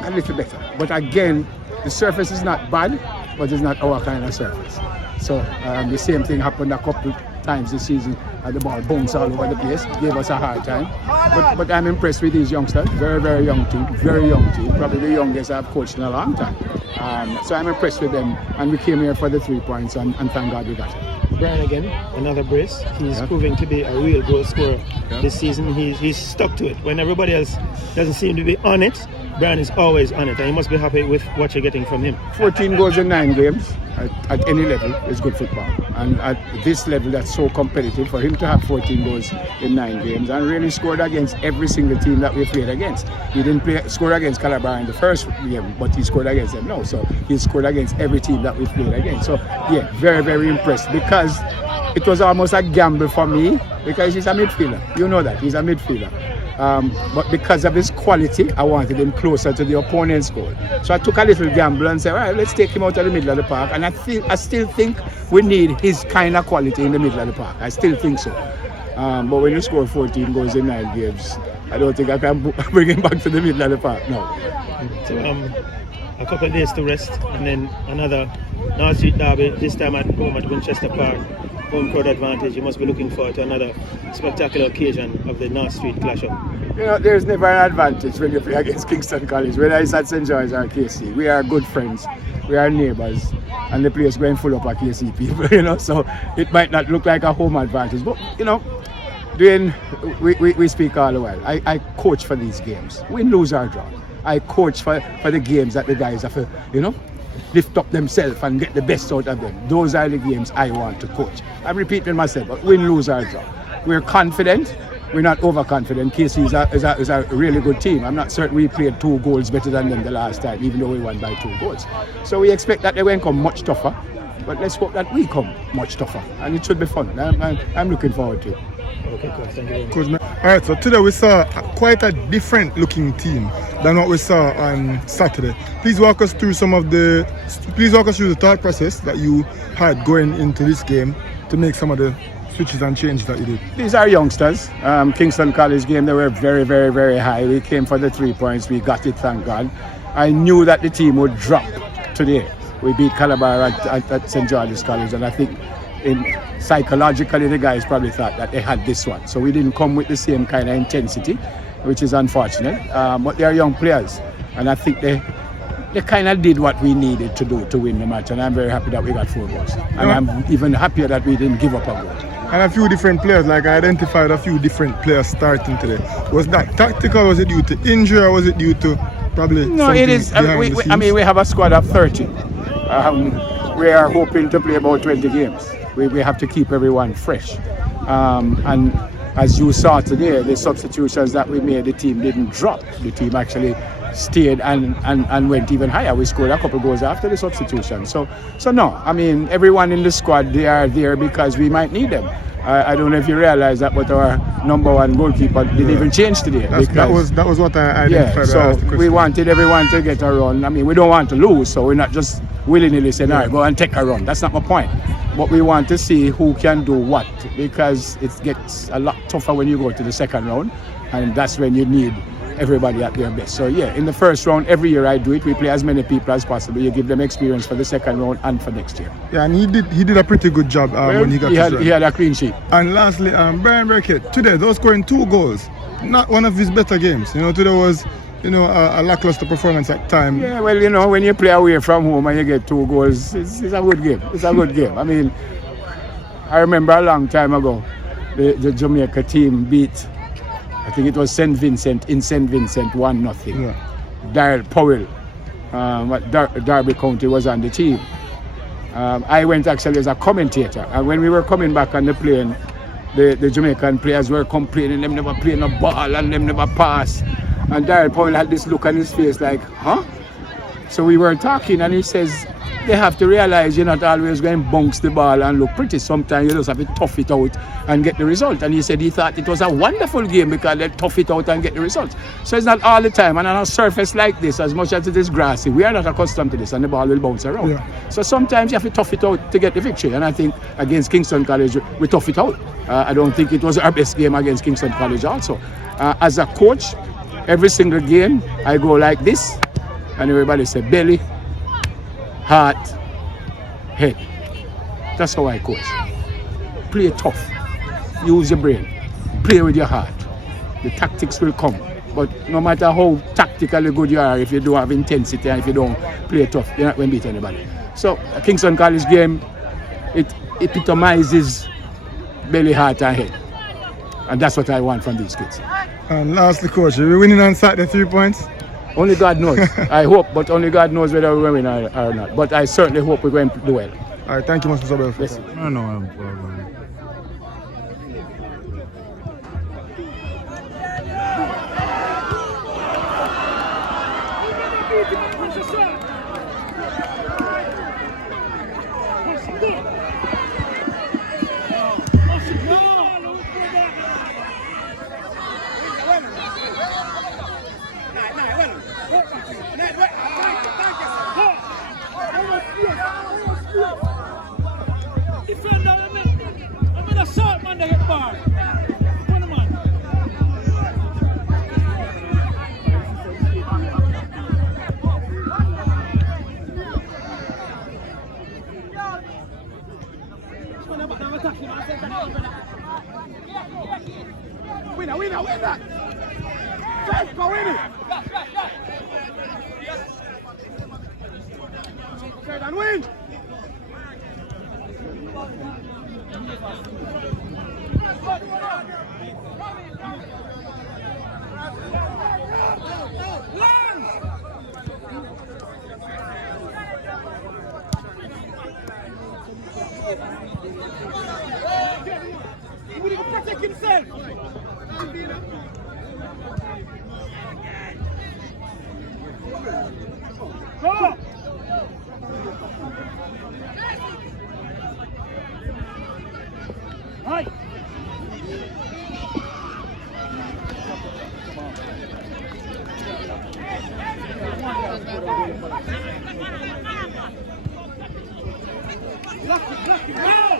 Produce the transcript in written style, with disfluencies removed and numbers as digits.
a little better. But again, the surface is not bad, but it's not our kind of surface. So the same thing happened a couple times this season. The ball bounced all over the place, gave us a hard time. But I'm impressed with these youngsters. Very, very young team. Very young team. Probably the youngest I've coached in a long time. So I'm impressed with them. And we came here for the 3 points, and thank God we got it. Brian again, another brace. He's proving to be a real goal scorer this season. He's stuck to it. When everybody else doesn't seem to be on it, Brian is always on it, and you must be happy with what you're getting from him. 14 goals in 9 games at any level is good football. And at this level that's so competitive, for him to have 14 goals in 9 games and really scored against every single team that we played against. He didn't score against Calabar in the first game, but he scored against them now. So he scored against every team that we played against. So yeah, very, very impressed, because it was almost a gamble for me, because he's a midfielder. You know that, he's a midfielder. But because of his quality, I wanted him closer to the opponent's goal. So I took a little gamble and said, all right, let's take him out of the middle of the park. And I still think we need his kind of quality in the middle of the park. I still think so. But when you score 14 goals in 9 games, I don't think I can bring him back to the middle of the park now. So a couple of days to rest, and then another North Street derby, this time at home at Winchester Park. Home crowd advantage. You must be looking forward to another spectacular occasion of the North Street clash up. You know, there's never an advantage when you play against Kingston College, whether it's at St. George or KC. We are good friends, we are neighbours, and the place going full up at KC people, you know, so it might not look like a home advantage. But, you know, we speak all the while. I coach for these games. Win, lose or draw. I coach for the games that the guys have to, you know, lift up themselves and get the best out of them. Those are the games I want to coach. I'm repeating myself, but win, lose or draw. We're confident, we're not overconfident. KC is a really good team. I'm not certain we played 2 goals better than them the last time, even though we won by 2 goals. So we expect that they won't come much tougher, but let's hope that we come much tougher, and it should be fun. I'm looking forward to it. Okay, cool. Thank you very much. All right, so today we saw quite a different looking team than what we saw on Saturday. Please walk us through the thought process that you had going into this game to make some of the switches and changes that you did. These are youngsters. Kingston College game, they were very, very, very high. We came for the 3 points. We got it, thank God. I knew that the team would drop today. We beat Calabar at St. George's College, and I think psychologically the guys probably thought that they had this one. So we didn't come with the same kind of intensity, which is unfortunate. But they are young players, and I think they kind of did what we needed to do to win the match, and I'm very happy that we got 4 goals. And I'm even happier that we didn't give up a goal. And a few different players, like I identified a few different players starting today. Was that tactical? Was it due to injury, or was it due to probably No, it is. We have a squad of 30. We are hoping to play about 20 games. We have to keep everyone fresh. And as you saw today, the substitutions that we made, the team didn't drop. The team actually stayed and went even higher. We scored a couple goals after the substitution. So no, I mean, everyone in the squad, they are there because we might need them. I don't know if you realize that, but our number 1 goalkeeper didn't even change today. That was what I identified. Yeah, so we wanted everyone to get a run. I mean, we don't want to lose, so we're not just willy-nilly saying, all right, go and take a run. That's not my point. But we want to see who can do what, because it gets a lot tougher when you go to the second round, and that's when you need everybody at their best. So yeah, in the first round, every year I do it. We play as many people as possible. You give them experience for the second round and for next year. Yeah, and he did a pretty good job when he got he had a clean sheet. And lastly, Brian Burkett, today, those scoring 2 goals, not one of his better games. You know, today was, you know, a lackluster performance at time. Yeah, well, you know, when you play away from home and you get 2 goals, it's a good game. It's a good game. I mean, I remember a long time ago, the Jamaica team beat, I think it was St. Vincent in St. Vincent 1-0. Yeah. Darrell Powell, Derby County, was on the team. I went actually as a commentator, and when we were coming back on the plane, the Jamaican players were complaining them never play no ball and them never pass. And Darrell Powell had this look on his face like, huh? So we were talking, and he says, they have to realize you're not always going to bounce the ball and look pretty. Sometimes you just have to tough it out and get the result. And he said he thought it was a wonderful game because they tough it out and get the result. So it's not all the time. And on a surface like this, as much as it is grassy, we are not accustomed to this, and the ball will bounce around. Yeah. So sometimes you have to tough it out to get the victory. And I think against Kingston College, we tough it out. I don't think it was our best game against Kingston College also. As a coach, every single game, I go like this. And everybody say belly, heart, head. That's how I coach. Play tough. Use your brain. Play with your heart. The tactics will come. But no matter how tactically good you are, if you don't have intensity and if you don't play tough, you're not going to beat anybody. So, Kingston College game, it epitomizes belly, heart and head. And that's what I want from these kids. And lastly, coach, are we winning on Saturday 3 points? Only God knows. I hope, but only God knows whether we're going to win or not. But I certainly hope we're going to do well. All right, thank you much, Mr. Bell. Yes. No. Winner! Let's go in it! Okay, then win! He will protect himself! Go! Right. Lock it.